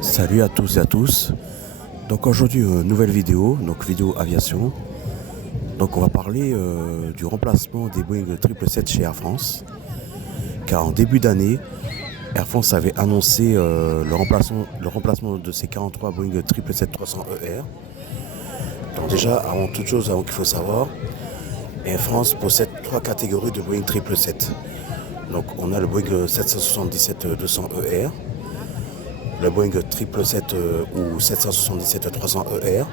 Salut à tous et à tous. Donc aujourd'hui, nouvelle vidéo, donc vidéo aviation. Donc on va parler du remplacement des Boeing 777 chez Air France. Car en début d'année, Air France avait annoncé le remplacement de ces 43 Boeing 777-300ER. Donc déjà, avant toute chose, avant qu'il faut savoir, Air France possède trois catégories de Boeing 777. Donc on a le Boeing 777-200ER, le Boeing 777 ou 777-300ER,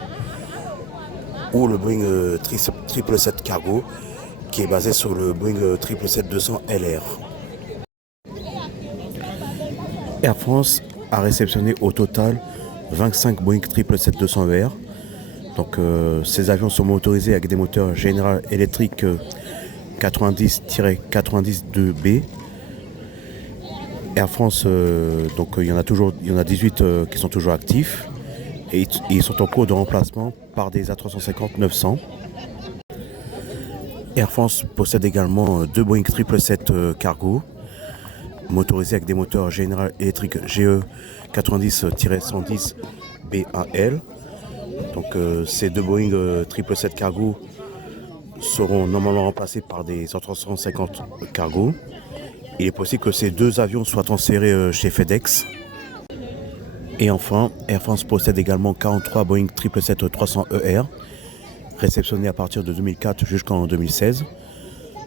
ou le Boeing 777 Cargo qui est basé sur le Boeing 777-200LR. Air France a réceptionné au total 25 Boeing 777-200ER. Donc ces avions sont motorisés avec des moteurs General Electric 90-92B. Air France, donc il y en a 18 qui sont toujours actifs et ils sont en cours de remplacement par des A350-900. Air France possède également deux Boeing 777 Cargo motorisés avec des moteurs General Electric GE 90-110BAL. Donc ces deux Boeing 777 Cargo seront normalement remplacés par des A350 Cargo. Il est possible que ces deux avions soient transférés chez FedEx. Et enfin, Air France possède également 43 Boeing 777-300ER, réceptionnés à partir de 2004 jusqu'en 2016.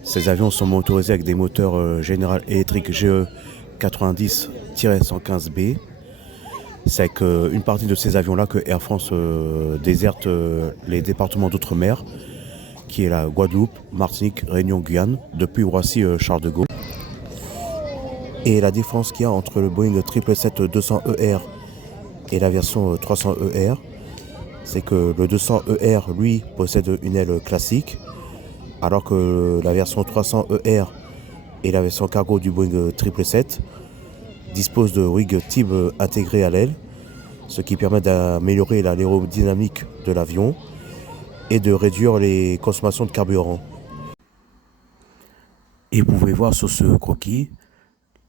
Ces avions sont motorisés avec des moteurs General Electric GE 90-115B. C'est avec une partie de ces avions-là que Air France déserte les départements d'outre-mer, qui est la Guadeloupe, Martinique, Réunion, Guyane, depuis Roissy-Charles de Gaulle. Et la différence qu'il y a entre le Boeing 777-200ER et la version 300ER, c'est que le 200ER, lui, possède une aile classique, alors que la version 300ER et la version cargo du Boeing 777 disposent de rig tib intégrés à l'aile, ce qui permet d'améliorer l'aérodynamique de l'avion et de réduire les consommations de carburant. Et vous pouvez voir sur ce croquis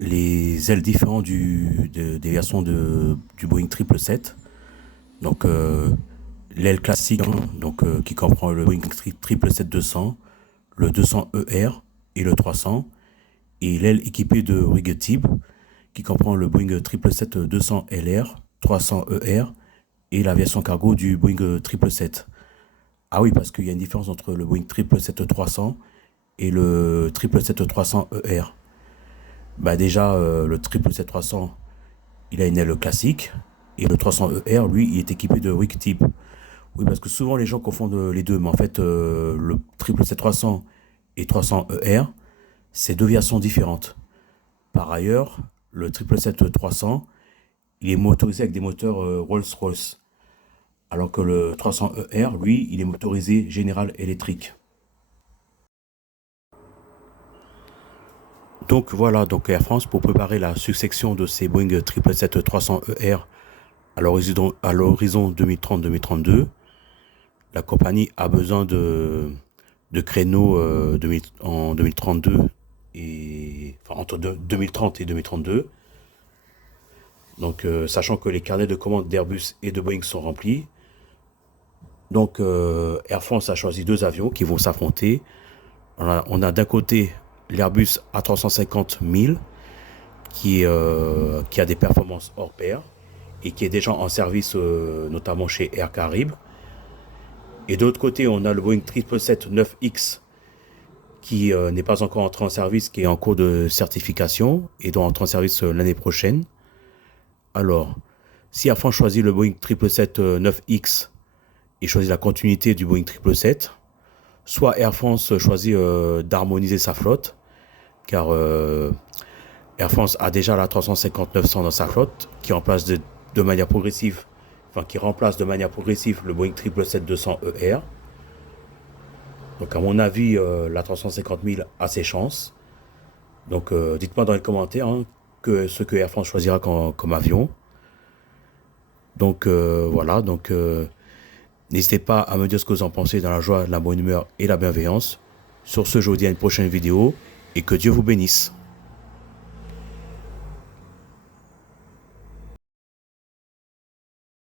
les ailes différentes des versions du Boeing 777. Donc l'aile classique, qui comprend le Boeing 777-200, le 200ER et le 300, et l'aile équipée de rig tib qui comprend le Boeing 777-200LR, 300ER et la version cargo du Boeing 777. Ah oui, parce qu'il y a une différence entre le Boeing 777-300 et le 777-300ER. Bah déjà, le 777-300, il a une aile classique, et le 300ER, lui, il est équipé de rig tib. Oui, parce que souvent les gens confondent les deux, mais en fait, le 777-300 et 300ER, c'est deux versions différentes. Par ailleurs, le 777-300, il est motorisé avec des moteurs Rolls-Royce, alors que le 300ER, lui, il est motorisé General Electric. Donc voilà, donc Air France, pour préparer la succession de ces Boeing 777-300ER à l'horizon 2030-2032, la compagnie a besoin de créneaux en 2032 entre 2030 et 2032. Donc sachant que les carnets de commandes d'Airbus et de Boeing sont remplis, donc Air France a choisi deux avions qui vont s'affronter. On a d'un côté l'Airbus A350-1000 qui a des performances hors pair et qui est déjà en service notamment chez Air Caraïbes. Et de l'autre côté, on a le Boeing 777-9X qui n'est pas encore entré en service, qui est en cours de certification et doit entrer en service l'année prochaine. Alors, si Air France choisit le Boeing 777-9X et choisit la continuité du Boeing 777, soit Air France choisit d'harmoniser sa flotte, car Air France a déjà la 350-900 dans sa flotte, qui remplace de manière progressive le Boeing 777-200ER. Donc à mon avis, la 350-1000 a ses chances. Donc dites-moi dans les commentaires ce que Air France choisira comme avion. Donc voilà, donc n'hésitez pas à me dire ce que vous en pensez dans la joie, la bonne humeur et la bienveillance. Sur ce, je vous dis à une prochaine vidéo et que Dieu vous bénisse.